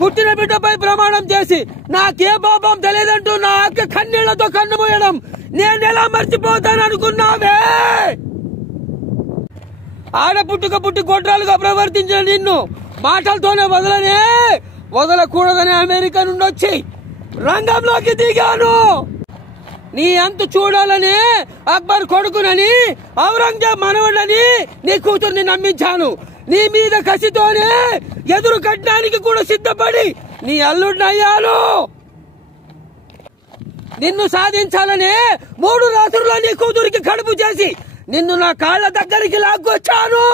పుట్టిన బిడ్డపై ప్రమాణం చేసి నాకే పాపం తెలియదంటూ నా అక్క కన్నీళ్లతో కన్ను మూయడం నేనెలా మర్చిపోతాను అనుకున్నావే? పుట్టి గొడ్రాలుగా ప్రవర్తించిన నిన్ను మాటలతోనే వదలకూడదని అమెరికా నుండి వచ్చి రంగంలోకి దిగాను. నీ అంతు చూడాలని అక్బర్ కొడుకునని ఔరంగజేబ్ మనవడని నీ కూతుర్ని నమ్మించాను. నీ మీద కసితోనే ఎదురు కట్టడానికి కూడా సిద్ధపడి నీ అల్లుడినయ్యాను. నిన్ను సాధించాలని 3 రాత్రుల్లో నీ కూతురికి కడుపు చేసి నిన్ను నా కాళ్ళ దగ్గరికి లాక్కొచ్చాను.